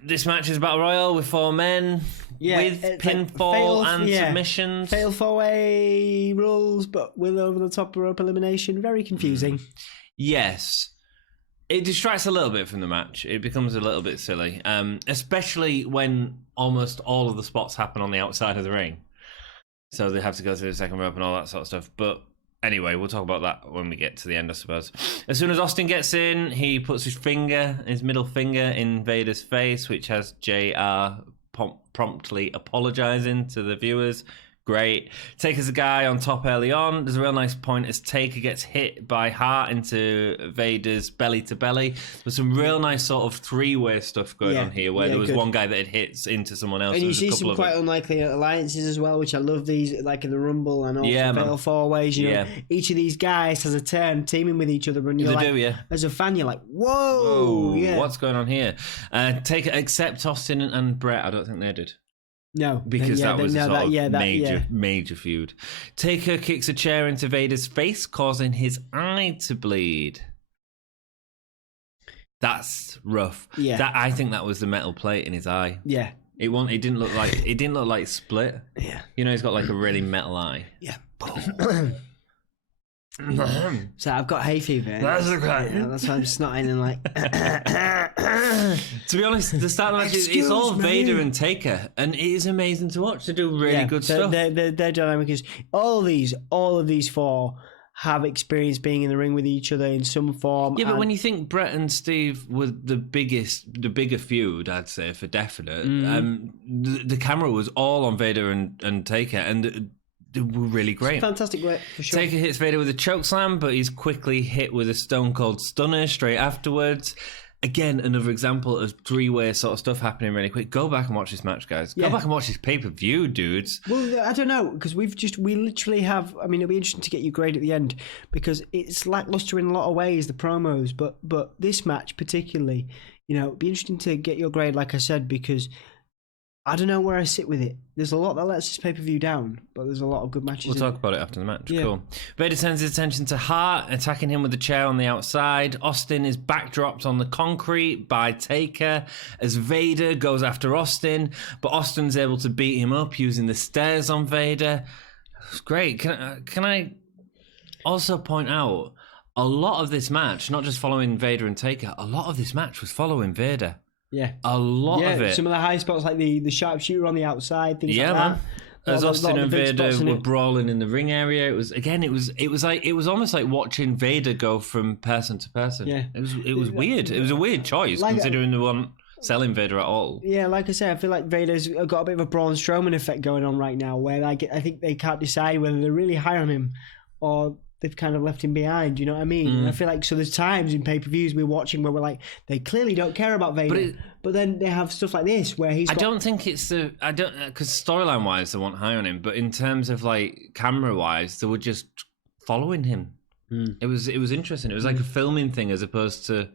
this match is Battle Royal with four men with pinfall and submissions. Fatal 4-way rules, but with over the top rope elimination. Very confusing. Yes. It distracts a little bit from the match. It becomes a little bit silly, especially when almost all of the spots happen on the outside of the ring. So they have to go through the second rope and all that sort of stuff. But Anyway, we'll talk about that when we get to the end, I suppose. As soon as Austin gets in, he puts his middle finger in Vader's face, which has JR promptly apologizing to the viewers. Great. Taker's a guy on top early on. There's a real nice point as Taker gets hit by Hart into Vader's belly to belly. There's some real nice sort of three-way stuff going on here, where there was one guy that it hits into someone else. And you see some quite unlikely alliances as well, which I love these, like in the Rumble and also Fatal 4-Ways. You know, each of these guys has a turn teaming with each other, and you're as a fan, you're like, whoa, what's going on here? Taker, except Austin and Brett, I don't think they did. No, because that was a major feud. Taker kicks a chair into Vader's face, causing his eye to bleed. That's rough. Yeah, I think that was the metal plate in his eye. Yeah, it didn't look like split. Yeah, you know, he's got like a really metal eye. Yeah. So I've got hay fever. That's okay. That's why I'm snotting and like. To be honest, the start of the match it's all Vader and Taker, and it is amazing to watch. They do really good stuff. Their dynamic is all of these four have experience being in the ring with each other in some form. Yeah, but when you think Brett and Steve were the bigger feud, I'd say for definite. The camera was all on Vader and Taker, and they were really great. Fantastic work, for sure. Taker hits Vader with a chokeslam, but he's quickly hit with a Stone Cold Stunner straight afterwards. Again, another example of three-way sort of stuff happening really quick. Go back and watch this match, guys. Go back and watch this pay-per-view, dudes. Well, I don't know, because we literally have... I mean, it'll be interesting to get your grade at the end, because it's lackluster in a lot of ways, the promos, but this match particularly, you know, it'd be interesting to get your grade, like I said, because... I don't know where I sit with it. There's a lot that lets this pay-per-view down, but there's a lot of good matches. We'll talk about it after the match. Yeah. Cool. Vader turns his attention to Hart, attacking him with the chair on the outside. Austin is backdropped on the concrete by Taker as Vader goes after Austin, but Austin's able to beat him up using the stairs on Vader. It's great. Can I also point out, a lot of this match, not just following Vader and Taker, a lot of this match was following Vader. Yeah, a lot of it. Some of the high spots, like the sharpshooter on the outside, things like that. As Austin and Vader were brawling in the ring area, it was almost like watching Vader go from person to person. Yeah, it was weird. It was a weird choice, considering they weren't selling Vader at all. Yeah, like I say, I feel like Vader's got a bit of a Braun Strowman effect going on right now, where I think they can't decide whether they're really high on him or they've kind of left him behind, you know what I mean? And I feel like, so there's times in pay-per-views we're watching where we're like, they clearly don't care about Vader, but then they have stuff like this where he's don't think it's because storyline-wise they weren't high on him, but in terms of like camera-wise, they were just following him. It was interesting. It was like a filming thing as opposed to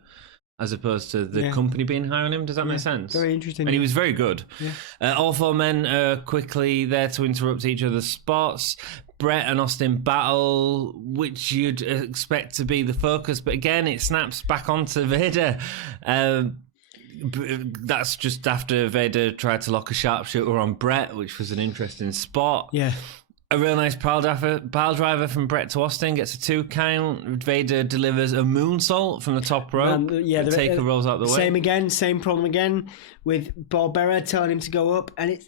the company being high on him. Does that make sense? Very interesting. And he was very good. Yeah. All four men are quickly there to interrupt each other's spots. Brett and Austin battle, which you'd expect to be the focus, but again, it snaps back onto Vader. That's just after Vader tried to lock a sharpshooter on Brett, which was an interesting spot. Yeah. A real nice pile driver from Brett to Austin, gets a 2 count. Vader delivers a moonsault from the top rope. Taker rolls out the way. Same problem again with Paul Bearer telling him to go up, and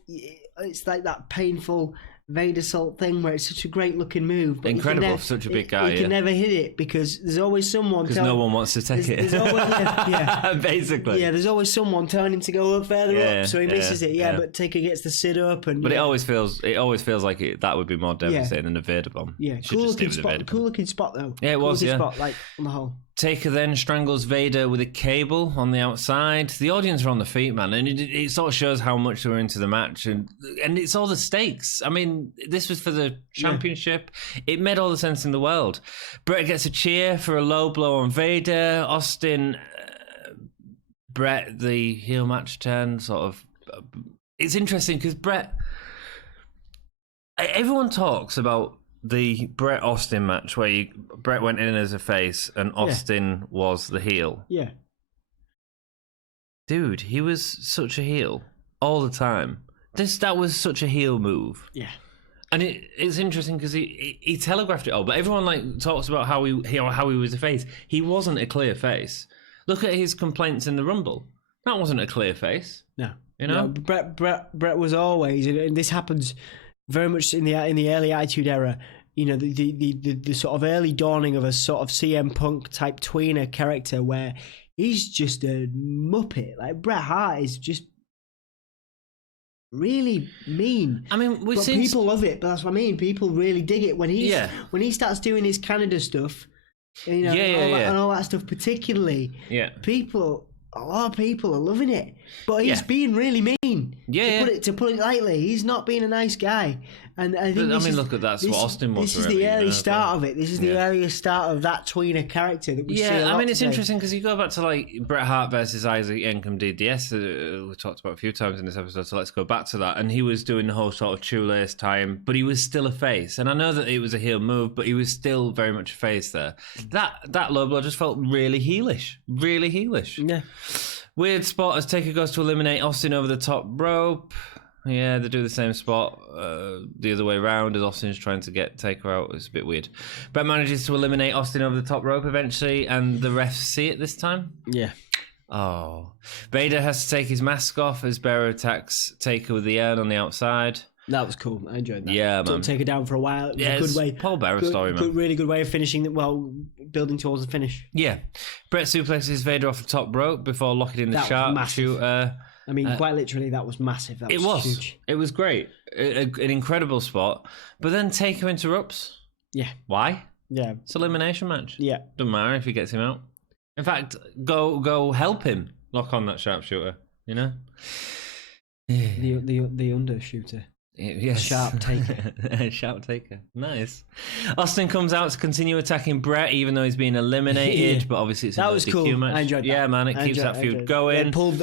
it's like that painful Vader salt thing where it's such a great looking move. But incredible for such a big guy. You can never hit it because there's always someone. Because no one wants to take it. Basically. Yeah, there's always someone telling him to go up further up, so he misses it. Yeah, but Taker gets the sit up, and it always feels like that would be more devastating than a Vader bomb. Yeah, cool looking spot though. Yeah, it was. Spot, like on the whole. Taker then strangles Vader with a cable on the outside. The audience are on the feet, man, and it sort of shows how much they were into the match, and it's all the stakes. I mean, this was for the championship. It made all the sense in the world. Brett gets a cheer for a low blow on Vader. Austin, Brett, the heel match turn, sort of. It's interesting because Brett. Everyone talks about the Brett Austin match where Brett went in as a face and Austin was the heel. Yeah. Dude, he was such a heel all the time. That was such a heel move. Yeah. And it's interesting because he telegraphed it all, but everyone like talks about how he was a face. He wasn't a clear face. Look at his complaints in the Rumble. That wasn't a clear face. No. You know? No, Brett was always, and this happens very much in the early Attitude Era. the sort of early dawning of a sort of CM Punk type tweener character where he's just a muppet. Like Bret Hart is just really mean. I mean, people love it, but that's what I mean. People really dig it when he starts doing his Canada stuff, and all that stuff. Particularly, a lot of people are loving it. But he's being really mean. To put it lightly, he's not being a nice guy. And I think look at that's what Austin was. This is the early start of it. This is the earliest start of that tweener character that we see. Yeah, I mean, it's interesting because you go back to like Bret Hart versus Isaac Yankem DDS, we talked about a few times in this episode. So let's go back to that. And he was doing the whole sort of shoelace time, but he was still a face. And I know that it was a heel move, but he was still very much a face there. That low blow just felt really heelish, really heelish. Yeah. Weird spot as Taker goes to eliminate Austin over the top rope. Yeah, they do the same spot the other way around as Austin's trying to get Taker out. It's a bit weird. Bret manages to eliminate Austin over the top rope eventually, and the refs see it this time. Yeah. Oh. Vader has to take his mask off as Bearer attacks Taker with the urn on the outside. That was cool. I enjoyed that. Yeah, man. Didn't take her down for a while. It was a good way. Paul Bearer story, man. Really good way of finishing it. Well, building towards the finish. Yeah. Bret suplexes Vader off the top rope before locking in the sharpshooter. I mean, quite literally, that was massive. That was huge. It was great. An incredible spot. But then Taker interrupts. Yeah. Why? Yeah. It's an elimination match. Yeah. Doesn't matter if he gets him out. In fact, go help him lock on that sharpshooter. You know. The undershooter. Yes. Sharp Taker. Sharp Taker. Nice. Austin comes out to continue attacking Bret, even though he's being eliminated. But obviously, it's a DQ cool. match. I enjoyed that. Yeah, man, it keeps that feud going. They pulled,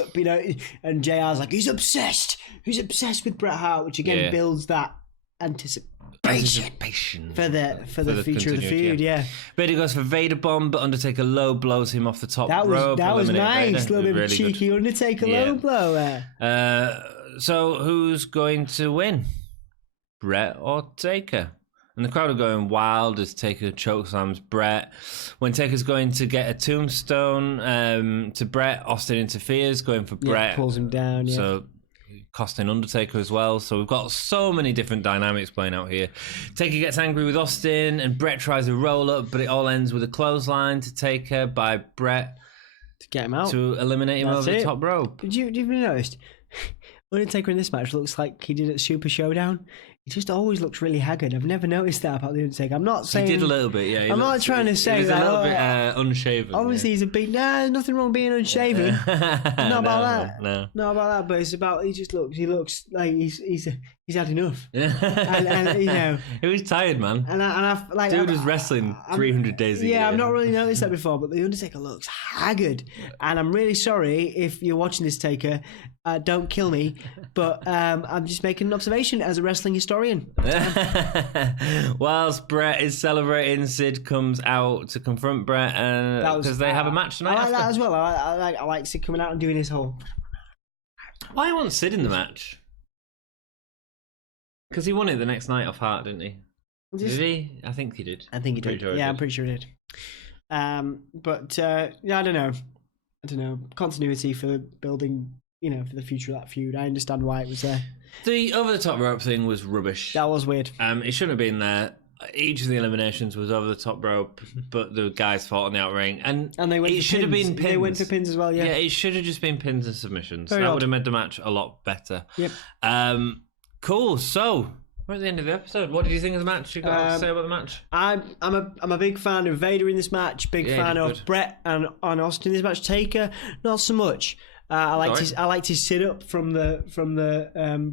and JR's like, he's obsessed. He's obsessed with Bret Hart, which again builds that anticipation for the future of the feud. Yeah. Vader goes for Vader bomb, but Undertaker low blows him off the top rope. That was nice. Vader. A little bit of a cheeky good. Undertaker low blow there. So who's going to win? Bret or Taker? And the crowd are going wild as Taker chokeslams Bret. When Taker's going to get a tombstone to Bret, Austin interferes, going for Bret. Pulls him down, So costing Undertaker as well. So we've got so many different dynamics playing out here. Taker gets angry with Austin, and Bret tries a roll-up, but it all ends with a clothesline to Taker by Bret. To get him out. To eliminate him over the top rope. Did you notice? Undertaker in this match looks like he did at Super Showdown. He just always looks really haggard. I've never noticed that about the Undertaker. I'm not saying... He did a little bit, yeah. I'm not trying to say he's that. a little bit unshaven. Obviously, he's a big... Nah, nothing wrong being unshaven. Not about that. No. Not about that, but it's about... He looks like he's had enough. Yeah. and he was tired, man. Dude was wrestling 300 days a year. Yeah, I've not really noticed that before, but the Undertaker looks haggard. And I'm really sorry if you're watching this, Taker. Don't kill me, but I'm just making an observation as a wrestling historian. Whilst Bret is celebrating, Sid comes out to confront Bret because they have a match tonight. I like that as well. I like Sid coming out and doing his whole... Why won't Sid in the match? Because he won it the next night off Hart, didn't he? Did he? I think he did. I think he did. Yeah, I'm pretty sure he did. But I don't know. Continuity for building... for the future of that feud. I understand why it was there. The over-the-top rope thing was rubbish. That was weird. It shouldn't have been there. Each of the eliminations was over the top rope, but the guys fought on the outing. And they went it should have been pins. They went for pins as well, yeah. Yeah, it should have just been pins and submissions. Very that odd. would have made the match a lot better. Yep. Cool. So, we're at the end of the episode. What did you think of the match? You got to say about the match? I'm a big fan of Vader in this match. Big fan of Bret and Austin in this match. Taker, not so much. I liked his sit up from the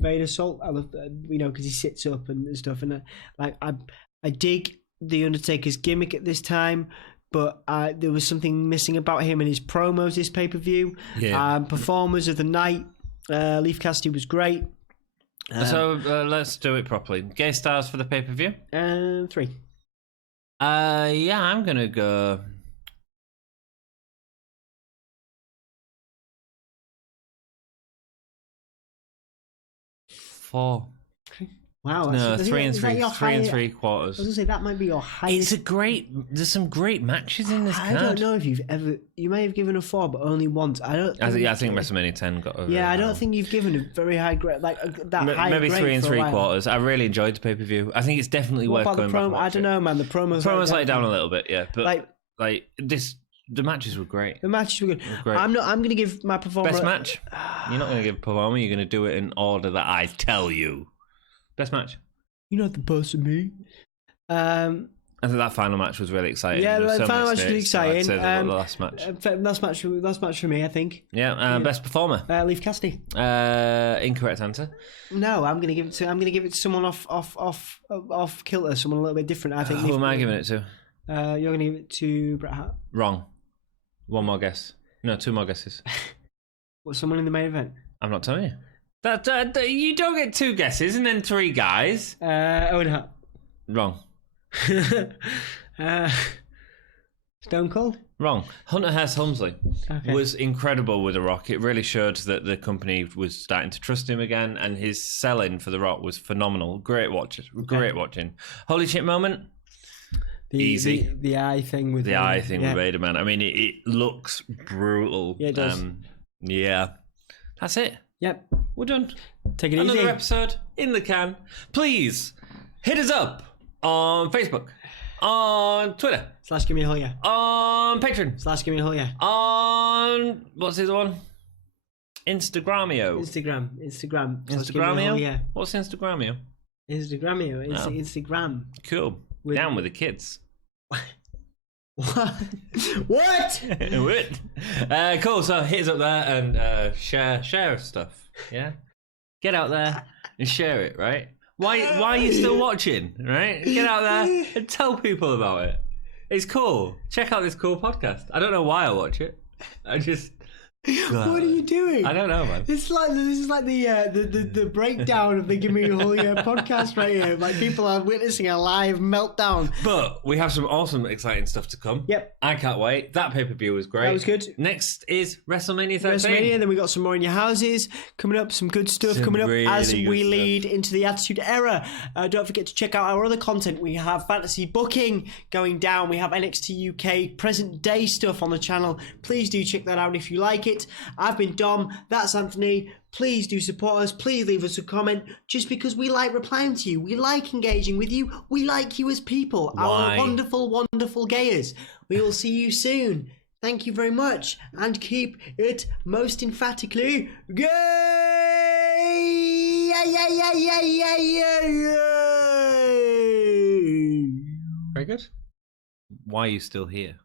Vader salt. I love because he sits up and stuff. And I dig the Undertaker's gimmick at this time, but there was something missing about him and his promos this pay per view. Yeah. Performers of the night. Leaf Cassidy was great. So let's do it properly. Gay stars for the pay per view. 3. Yeah, I'm gonna go. 4. Wow. No, Is three and that your three and high- three I was quarters. gonna say that might be your highest. There's some great matches in this I card. don't know if you've ever. You may have given a 4, but only once. I don't. I think WrestleMania 10 got over. Yeah, I don't think you've given a very high grade like that. High Maybe grade 3 and for a 3 while. quarters. I really enjoyed the pay-per-view. I think it's definitely What worth about the going back and promo? I watching. don't know, man. The promos. Promos let down a little bit, yeah, but Like the matches were great. the matches were good. Great. I'm going to give my performer Best match? You're not going to give performer. You're going to do it in order that I tell you. Best match? You're not the boss of me. I think that final match was really exciting. Yeah, There was the so final many match was stakes, so I'd exciting. say the last match. Last match for me, I think. Yeah, best performer. Leaf Cassidy. Incorrect answer. No, I'm gonna give it to someone off kilter, someone a little bit different. I think. Who am I giving it to? You're gonna give it to Bret Hart. Wrong. One more guess. No, 2 more guesses. What? Someone in the main event? I'm not telling you. That you don't get 2 guesses and then 3 guys. Owen Hart. Wrong. Stone Cold. Wrong. Hunter Hearst Helmsley Okay. was incredible with The Rock. It really showed that the company was starting to trust him again, and his selling for The Rock was phenomenal. Great watching. Holy shit moment. Easy. The eye thing with The eye thing with Vader, man. I mean, it looks brutal. Yeah, it does. Yeah. That's it. Yep. We're done. Take it Another easy. episode in the can. Please hit us up on Facebook, on Twitter, / Gimme a Hole, yeah. on Patreon, / Gimme a Hole, yeah. on what's the other one? Instagramio. Instagram. Instagramio? Yeah. What's Instagramio? Instagramio. Oh. Instagram. Cool. Down with the kids. What? What? What? Cool. So hit us up there and share stuff. Yeah. Get out there and share it. Right. Why are you still watching? Right. Get out there and tell people about it. It's cool. Check out this cool podcast. I don't know why I watch it. I just. What are you doing? I don't know, man. This is like the breakdown of the Gimme a Hole podcast right here. Like people are witnessing a live meltdown. But we have some awesome, exciting stuff to come. Yep. I can't wait. That pay-per-view was great. That was good. Next is WrestleMania 13. WrestleMania, then we got some more in your houses coming up, some good stuff Some coming up really as good we stuff. lead into the Attitude Era. Don't forget to check out our other content. We have fantasy booking going down. We have NXT UK present day stuff on the channel. Please do check that out if you like it. I've been Dom. That's Anthony. Please do support us. Please leave us a comment just because we like replying to you. We like engaging with you. We like you as people. Why? Our wonderful, wonderful gayers. We will see you soon. Thank you very much, and keep it most emphatically gay! Very good. Why are you still here?